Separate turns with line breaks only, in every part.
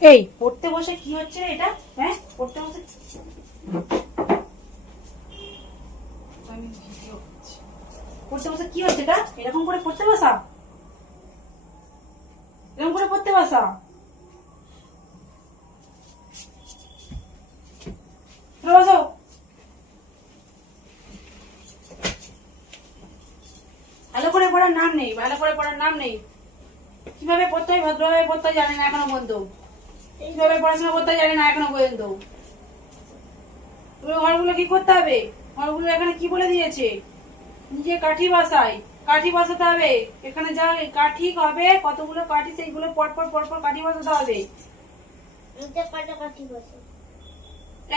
এই। পড়তে বসে কি হচ্ছে এটা? হ্যাঁ? পড়তে বসে। পড়তে বসে কি হচ্ছে এরকম করে পড়তে বসা? পড়তে বসা? বসো। ভালো করে পড়ার নাম নেই, ভালো করে পড়ার নাম নেই। কীভাবে পড়তে হয়? ভদ্রভাবে পড়তে জানে না এখনও পর্যন্ত। কীভাবে পড়াশোনা করতে জানে না এখনও পর্যন্ত। তুমি ঘরগুলো কি করতে হবে? ঘরগুলো এখানে কি বলে দিয়েছে? নিজে কাঠি বাসায়। কাঠি বসাতে হবে। এখানে যা কাঠি হবে কতগুলো কাঠি সেইগুলো পরপর পরপর কাঠি বসাতে হবে।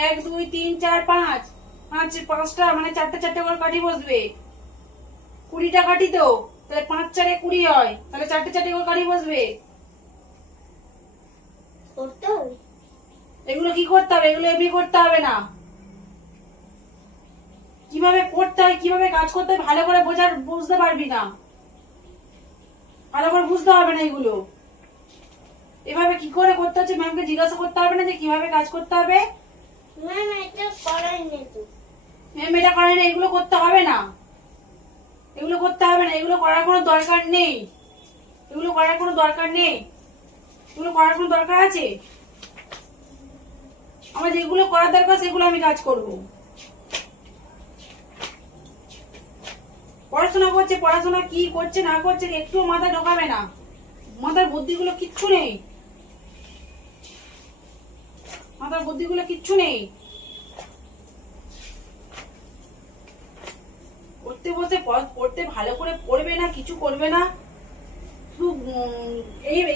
এক দুই তিন চার পাঁচ। পাঁচ পাঁচটা মানে চারটে চারটে করে কাঠি বসবে। কুড়িটা কাঠি তো তাহলে পাঁচ চারে কুড়ি হয়। তাহলে চারটে চারটে করে কাঠি বসবে
করতে হবে
এগুলো কি করতে হবে? এগুলো এমনি করতে হবে না। কীভাবে পড়তে হয় কীভাবে কাজ করতে হয় ভালো করে বোঝার বুঝতে পারবি না। ভালো করে বুঝতে হবে না এগুলো। এভাবে কি করে করতে হচ্ছে? ম্যামকে জিজ্ঞাসা করতে হবে না যে কীভাবে কাজ করতে হবে?
এটা করাই তো
ম্যাম এটা করে না এগুলো করতে হবে না। এগুলো করতে হবে না এগুলো করার কোনো দরকার নেই। এগুলো করার কোনো দরকার নেই। এগুলো করার কোনো দরকার আছে? আমার যেগুলো করার দরকার, সেগুলো আমি কাজ করব। পড়াশোনা করছে, পড়াশোনা কি করছে, না করছে একটু মাথায় ঢোকাবে না। মাথার বুদ্ধিগুলো কিচ্ছু নেই। মাথার বুদ্ধিগুলো কিচ্ছু নেই। পড়তে বসে পড়তে ভালো করে পড়বে না, কিছু করবে না।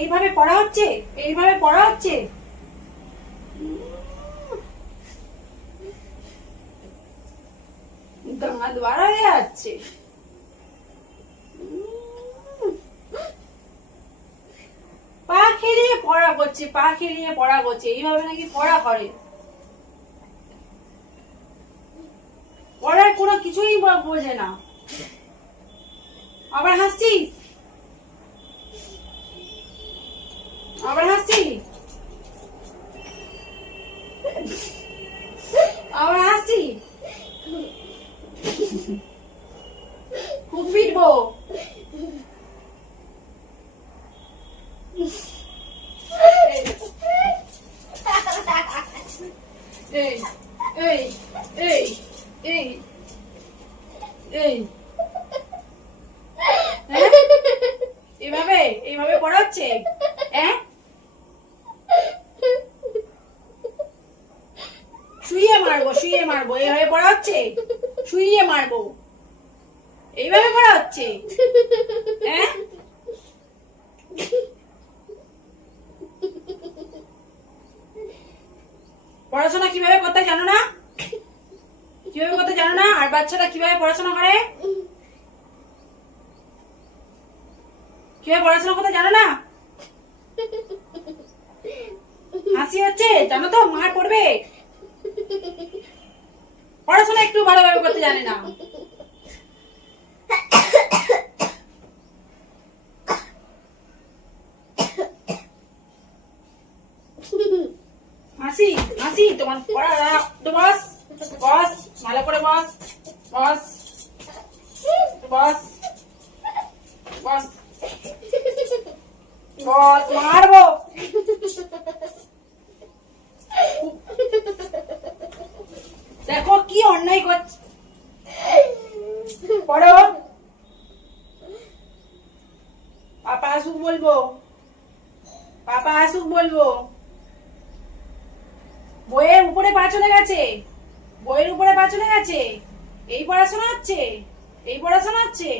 এইভাবে পড়া হচ্ছে, এইভাবে পড়া হচ্ছে। দাঁত বার হয়ে যাচ্ছে পা খেলিয়ে পড়া করছে পা খেলিয়ে পড়া করছে। এইভাবে নাকি পড়া করে। পড়ার কোনো কিছুই বোঝে না। আবার হাসছিস আবার হাসছিস আবার হাসছি? খুব হ্যাঁ? এইভাবে এইভাবে পড়া হচ্ছে? হ্যাঁ? শুইয়ে মারবো শুইয়ে মারবো এইভাবে পড়া হচ্ছে? শুইয়ে মারবো। এইভাবে করা হচ্ছে। হ্যাঁ? পড়াশোনা কীভাবে করতে জানো না? কীভাবে করতে জানো না? আর বাচ্চারা কীভাবে পড়াশোনা করে? কীভাবে পড়াশোনা করতে জানো না? হাসি হচ্ছে? জানো তো মার পড়বে। পড়াশোনা একটু ভালোভাবে করতে জানে না। ভালো করে বস মারবো দেখো কি অন্যায় করছে? বইয়ের উপরে গেছে। বইয়ের উপরে গেছে। এই পড়াশোনা হচ্ছে। এই পড়াশোনা হচ্ছে।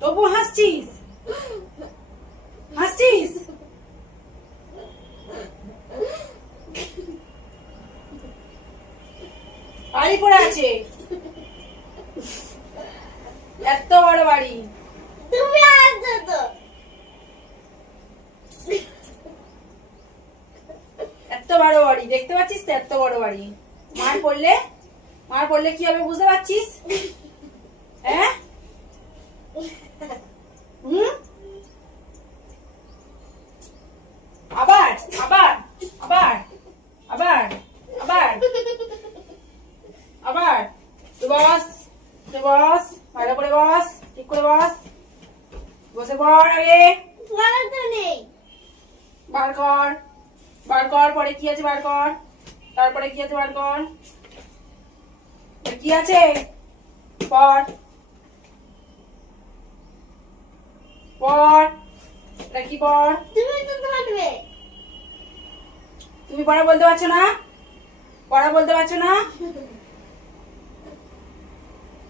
তবু হাসছিস? হাসছিস? বাড়ি পড়ে আছে। এত বড় বাড়ি।
তুমি আসছো তো।
এত বড় বাড়ি। দেখতে পাচ্ছিস তো এত বড় বাড়ি। মার পড়লে? মার পড়লে কি হবে বুঝতে পারছিস? হ্যাঁ হুম পড় আগে
পড়া তো নেই
বার কর। বার কর পরে কি আছে বার কর? তারপরে কি আছে বার কর? কি আছে? পড় পড় এটা কি
তো
তুমি পড়া বলতে পারছ না? পড়া বলতে পারছ না?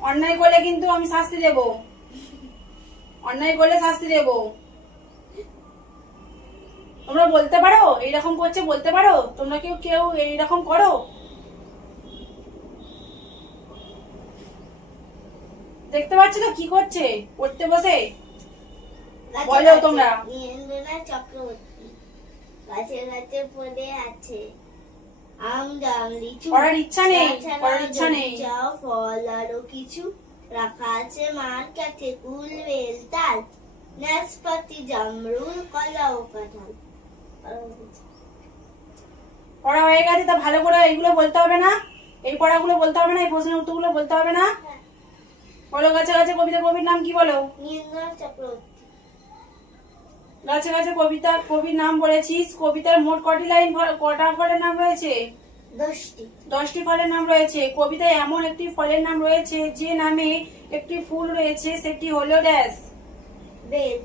অন্যায় করলে কিন্তু আমি শাস্তি দেব। অন্যায় করলে শাস্তি দেব। তোমরা বলতে পারো এইরকম করছে বলতে পারো? তোমরা কেউ কেউ এইরকম করো? দেখতে পাচ্ছ তো কি করছে? পড়তে বসে? বলো তোমরা।
চক্রবর্তী। গাছে গাছে পড়ে আছে। আম জাম লিচু
পড়ার ইচ্ছা নেই, পড়ার ইচ্ছা নেই।
চাও ফল আরও কিছু রাখা আছে মার কাছে। কুল বেল তাল নাশপাতি জামরুল কলা ও কাঁঠাল।
পড়া হয়ে গেছে তা ভালো করে এইগুলো বলতে হবে না। এই পড়াগুলো বলতে হবে না এই প্রশ্নের উত্তরগুলো বলতে হবে না। বলো গাছে গাছে কবিতা কবির নাম কি বলো? গাছে গাছে কবিতা কবির নাম বলেছিস কবিতার মোট কটি লাইন কটা ফলের নাম রয়েছে?
দশটি
ফলের নাম রয়েছে। কবিতায় এমন একটি ফলের নাম রয়েছে যে নামে একটি ফুল রয়েছে সেটি হলো ড্যাশ।
বেল।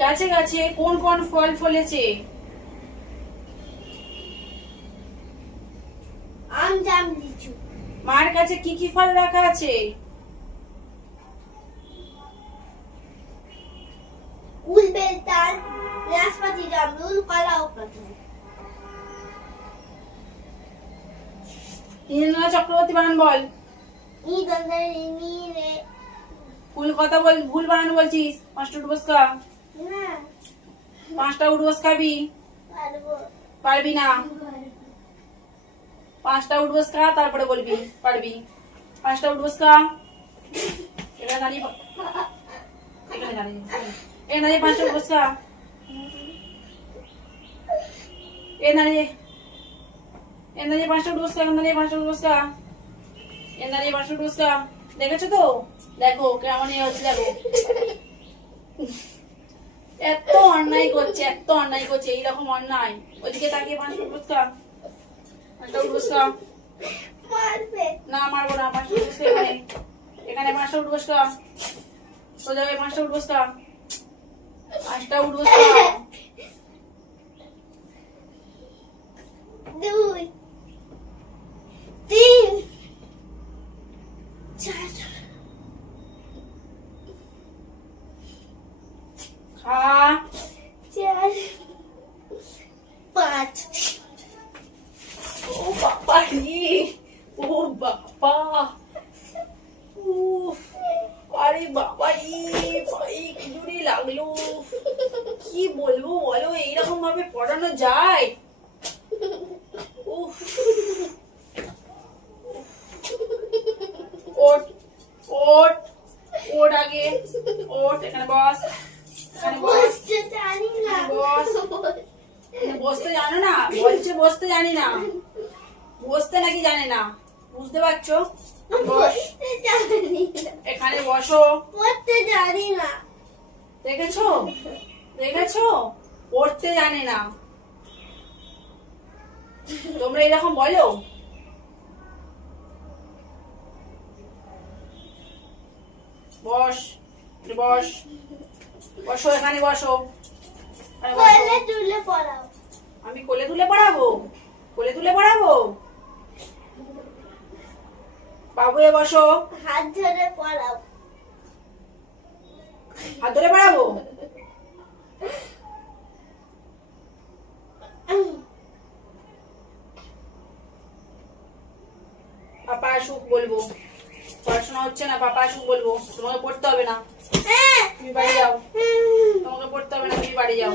গাছে গাছে কোন কোন ফল ফলেছে?
আম জাম লিচু।
মার কাছে কি কি ফল রাখা আছে?
কুল বেল তাল নাশপাতি জামরুল কলা ও কাঁঠাল
ইন্দ্রনাথ চক্রবর্তী বানান বল।
নি দন্দারে নি রে
ভুল কথা বল ভুল বানানো বলছিস খা
না
পাঁচটা উঠবস খাবি?
পারবি।
না? পাঁচটা উঠবস খা তারপরে বলবি পারবি। পাঁচটা উঠবস খা। এখানে দাঁড়িয়ে এখানে দাঁড়িয়ে এখানে। দাঁড়িয়ে পাঁচটা উঠবস খা। এ দাঁড়িয়ে। এ দাঁড়িয়ে পাঁচটা উঠবস খা এখানে দাঁড়িয়ে পাঁচটা উঠবস খা। এ দাঁড়িয়ে পাঁচটা উঠবস খা। দেখেছ তো? দেখো কেমন হচ্ছে দেখো। এত অন্যায় করছে এত অন্যায় করছে এইরকম অন্যায়। ওদিকে তাকিয়ে পাঁচটা উঠবস খা
মারবে।
না মারবো না পাঁচটা উঠবস এখানে। এখানে উঠবস খা সোজা পাঁচটা উঠবস খা পাঁচটা উঠবস খা
দুই তিন চার
খা
চার পাঁচ
ও বাবা রে ও বাবা উফ আরে বাবা রে পায়ে কি জোরে লাগল কি বলব বলো এইরকম ভাবে পড়ানো যায় উফ ওট ওট ওট আগে ওট এখানে বস।
বসতে জানি না।
বলছে বসতে জানি না। বসতে নাকি জানে না। বুঝতে পারছ? এখানে বসো।
পড়তে জানি না।
দেখেছ? দেখেছ? পড়তে জানে না। তোমরা এরকম বলো? বস। বস। বসো এখানে বসো।
তুলে পড়াও।
আমি কোলে তুলে পড়াবো? কোলে তুলে পড়াবো? বাবুয়ে বসো।
হাত ধরে পড়াও।
হাত ধরে পড়াবো? পাপা আসুক বলব। পড়াশোনা হচ্ছে না, পাপা আসুক বলব। তোমাকে পড়তে হবে না। তুমি বাড়ি যাও। তোমাকে পড়তে হবে না, তুমি বাড়ি যাও।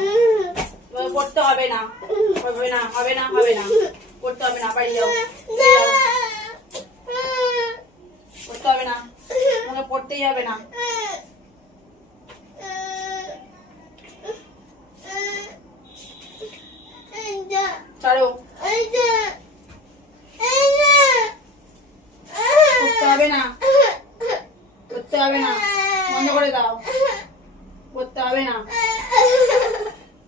তোমাকে পড়তে হবে না। হবে না হবে না হবে না। পড়তে হবে না, বাড়ি যাও। পড়তে হবে না। তোমাকে পড়তেই হবে না। হবে না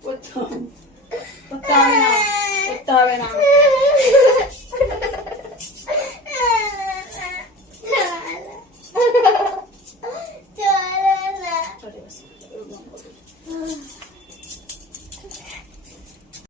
করতে হবে না করতে
না